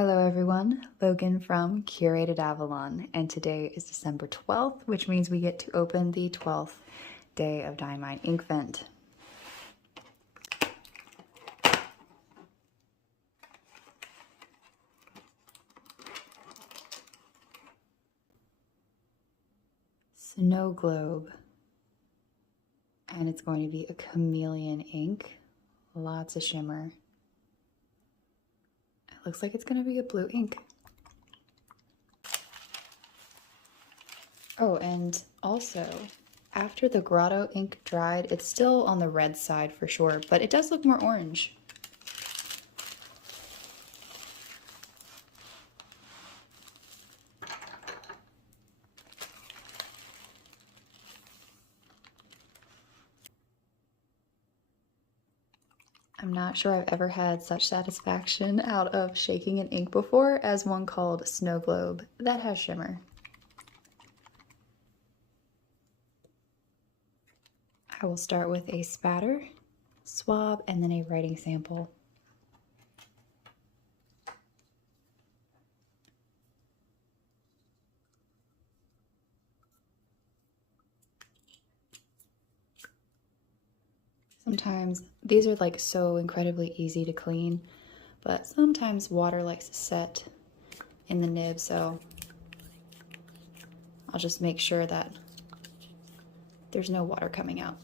Hello everyone, Logan from Curated Avalon, and today is December 12th, which means we get to open the 12th day of Diamine Inkvent. Snow Globe, and it's going to be a chameleon ink, lots of shimmer. It looks like it's going to be a blue ink. Oh, and also, after the Grotto ink dried, it's still on the red side for sure, but it does look more orange. I'm not sure I've ever had such satisfaction out of shaking an ink before as one called Snow Globe that has shimmer. I will start with a spatter, swab, and then a writing sample. Sometimes these are like so incredibly easy to clean, but sometimes water likes to set in the nib, so I'll just make sure that there's no water coming out.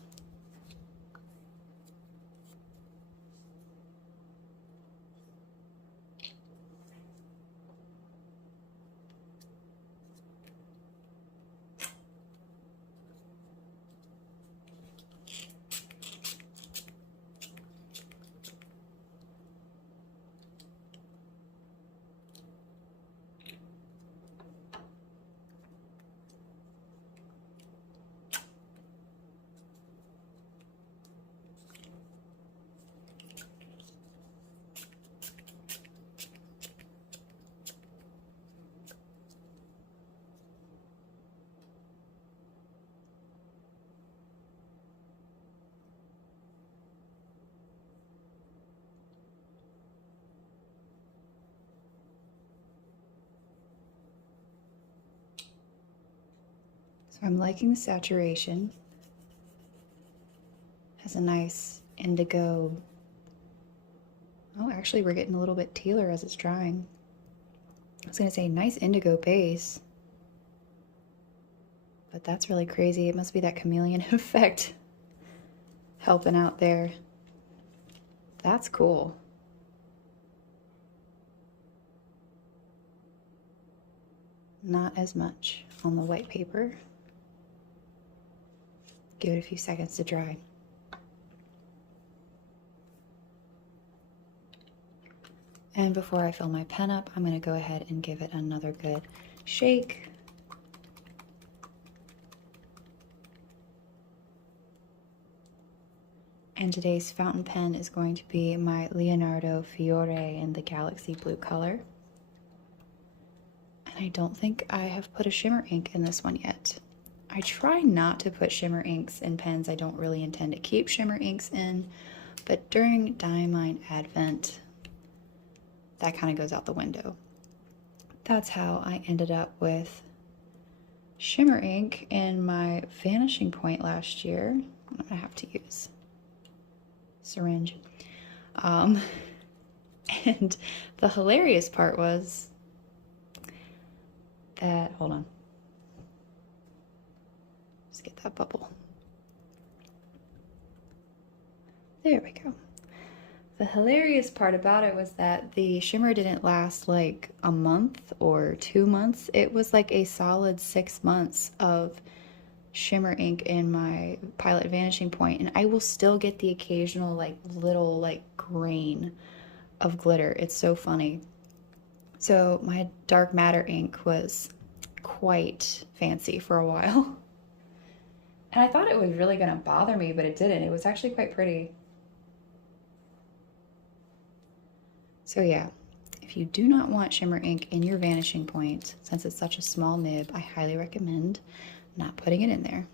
So I'm liking the saturation. Has a nice indigo. Oh, actually we're getting a little bit tealer as it's drying. I was gonna say nice indigo base, but that's really crazy. It must be that chameleon effect helping out there. That's cool. Not as much on the white paper. Give it a few seconds to dry. And before I fill my pen up, I'm going to go ahead and give it another good shake. And today's fountain pen is going to be my Leonardo Furore in the Galaxy Blue color. And I don't think I have put a shimmer ink in this one yet. I try not to put shimmer inks in pens I don't really intend to keep shimmer inks in, but during Diamine Advent, that kind of goes out the window. That's how I ended up with shimmer ink in my Vanishing Point last year. I'm gonna have to use syringe. And the hilarious part was that, hold on. Just get that bubble. There we go. The hilarious part about it was that the shimmer didn't last like a month or 2 months. It was like a solid 6 months of shimmer ink in my Pilot Vanishing Point, and I will still get the occasional like little like grain of glitter. It's so funny. So my dark matter ink was quite fancy for a while. And I thought it was really gonna bother me, but it didn't. It was actually quite pretty. So yeah, if you do not want shimmer ink in your Vanishing Point, since it's such a small nib, I highly recommend not putting it in there.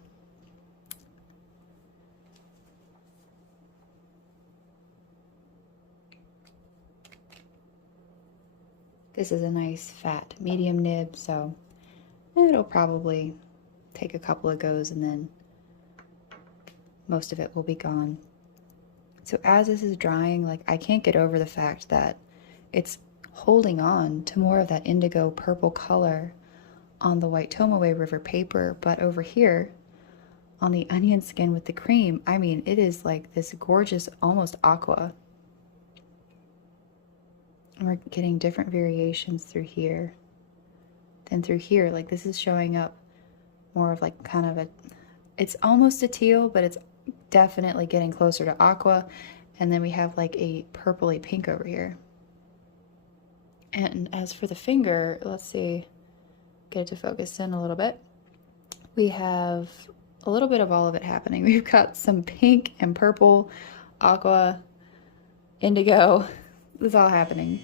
This is a nice fat medium nib, so it'll probably take a couple of goes and then most of it will be gone. So as this is drying, like I can't get over the fact that it's holding on to more of that indigo purple color on the white Tomaway River paper, but over here on the onion skin with the cream, I mean, it is like this gorgeous, almost aqua. And we're getting different variations through here than through here. Like this is showing up more of like kind of a, it's almost a teal, but it's definitely getting closer to aqua. And then we have like a purpley pink over here. And as for the finger, let's see, get it to focus in a little bit. We have a little bit of all of it happening. We've got some pink and purple, aqua, indigo. It's all happening.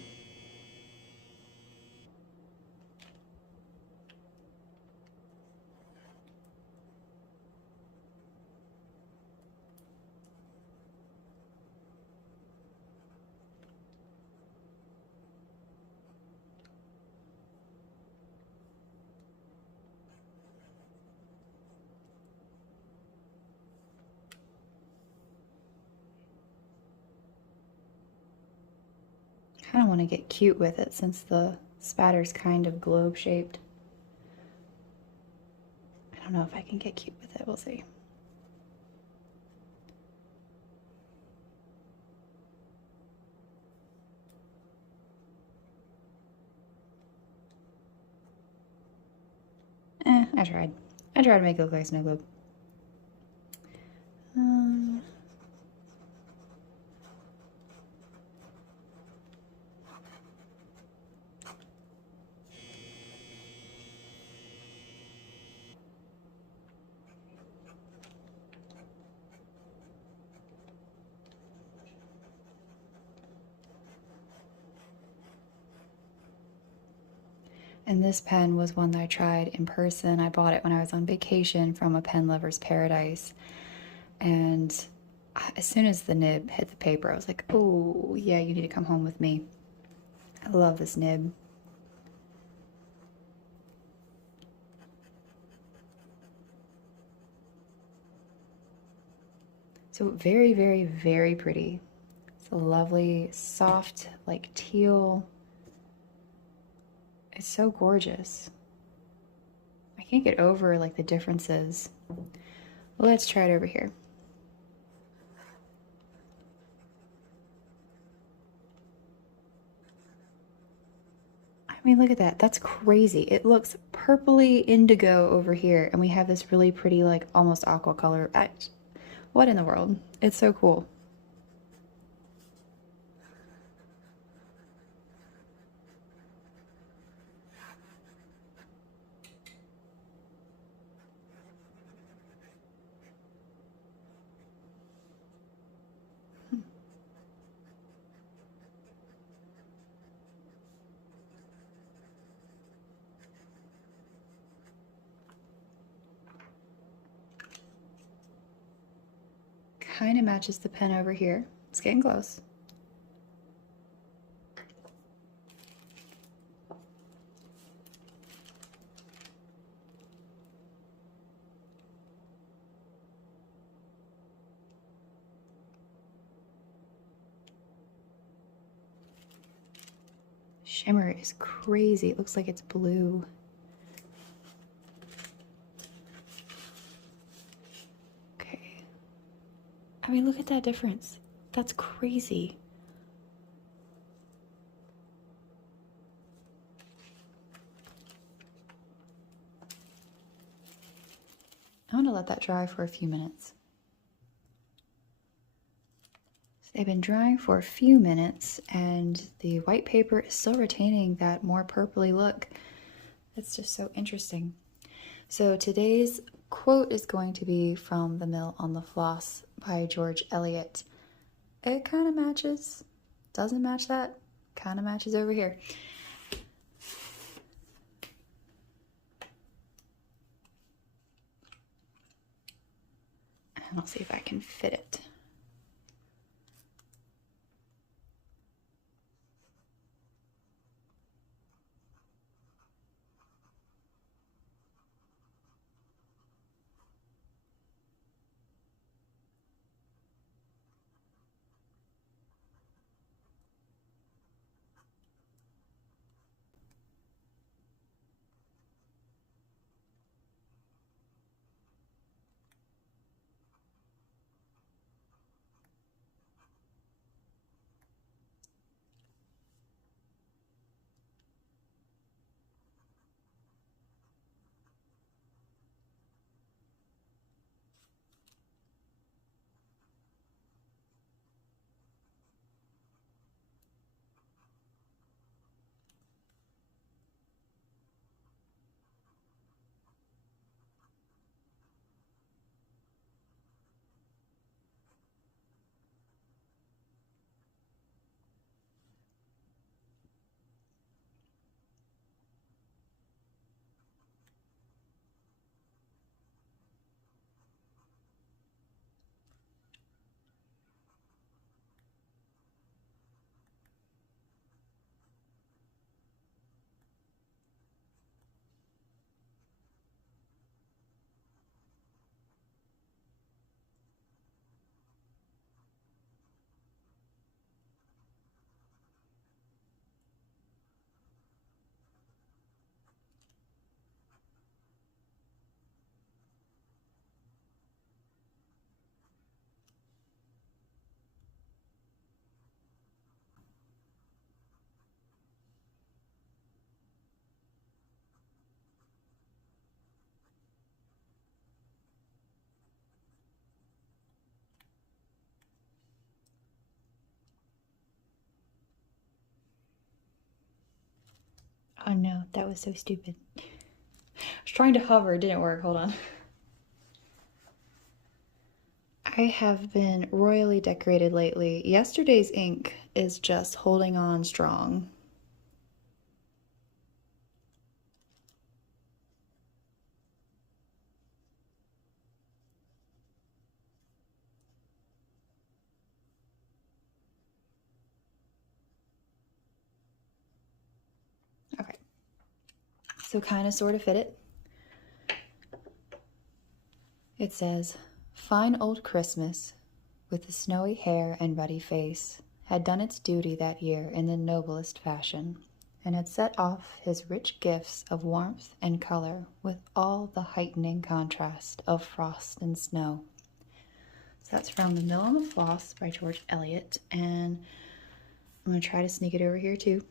Kind of want to get cute with it since the spatter's kind of globe shaped. I don't know if I can get cute with it. We'll see. I tried. I tried to make it look like a snow globe. And this pen was one that I tried in person. I bought it when I was on vacation from a pen lover's paradise. And as soon as the nib hit the paper, I was like, oh, yeah, you need to come home with me. I love this nib. So very, very, very pretty. It's a lovely, soft, like teal. It's so gorgeous. I can't get over like the differences. Let's try it over here. I mean, look at that. That's crazy. It looks purpley indigo over here, and we have this really pretty, like almost aqua color. What in the world? It's so cool. Kind of matches the pen over here. It's getting close. Shimmer is crazy. It looks like it's blue. Okay. I mean, look at that difference. That's crazy. I'm gonna let that dry for a few minutes. So they've been drying for a few minutes and the white paper is still retaining that more purpley look. It's just so interesting. So today's quote is going to be from The Mill on the Floss by George Eliot. It kind of matches. Doesn't match that. Kind of matches over here. And I'll see if I can fit it. That was so stupid. I was trying to hover, it didn't work. Hold on. I have been royally decorated lately. Yesterday's ink is just holding on strong. Okay. So kind of sort of fit it. It says, "Fine old Christmas, with the snowy hair and ruddy face, had done its duty that year in the noblest fashion, and had set off his rich gifts of warmth and color with all the heightening contrast of frost and snow." So that's from The Mill on the Floss by George Eliot, and I'm going to try to sneak it over here too.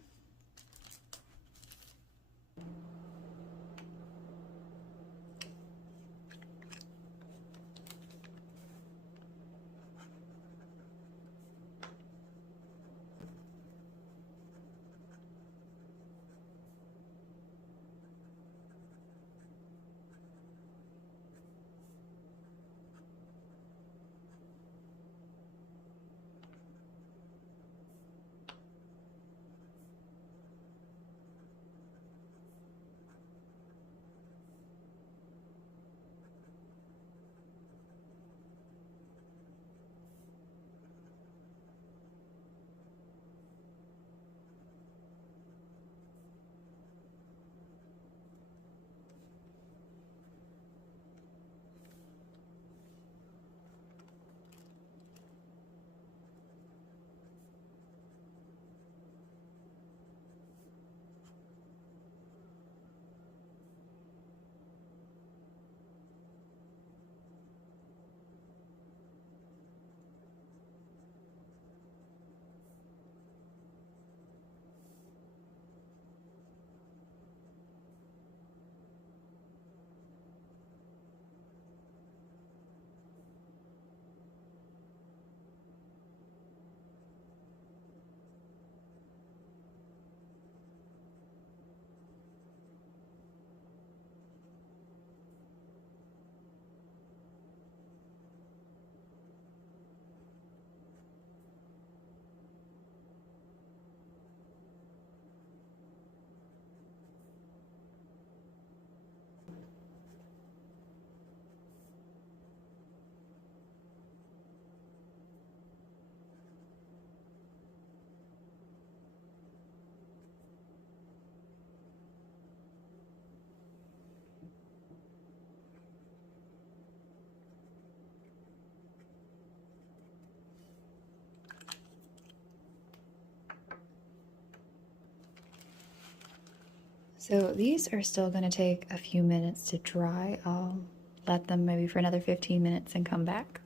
So these are still going to take a few minutes to dry. I'll let them maybe for another 15 minutes and come back.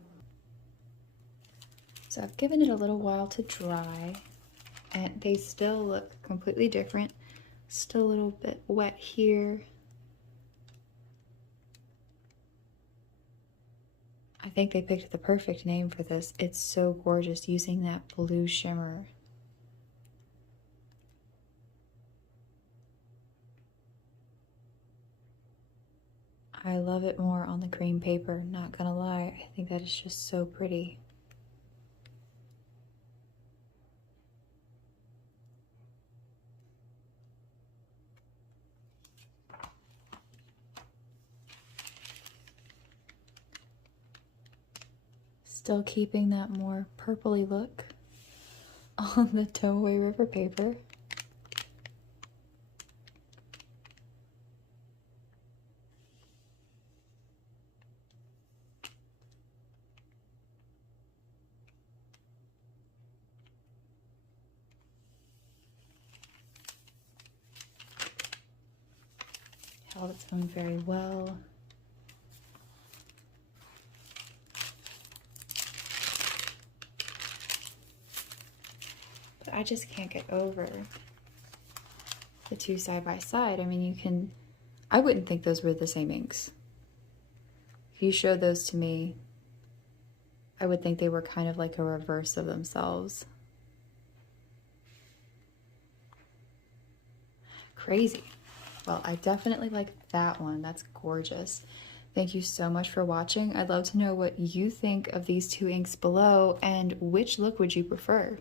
So I've given it a little while to dry, and they still look completely different. Still a little bit wet here. I think they picked the perfect name for this. It's so gorgeous using that blue shimmer. I love it more on the cream paper, not gonna lie. I think that is just so pretty. Still keeping that more purpley look on the Tomoe River paper. Held its own very well. But I just can't get over the two side by side. I mean, I wouldn't think those were the same inks. If you showed those to me, I would think they were kind of like a reverse of themselves. Crazy. Well, I definitely like that one. That's gorgeous. Thank you so much for watching. I'd love to know what you think of these two inks below, and which look would you prefer?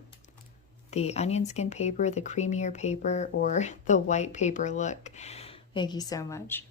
The onion skin paper, the creamier paper, or the white paper look? Thank you so much.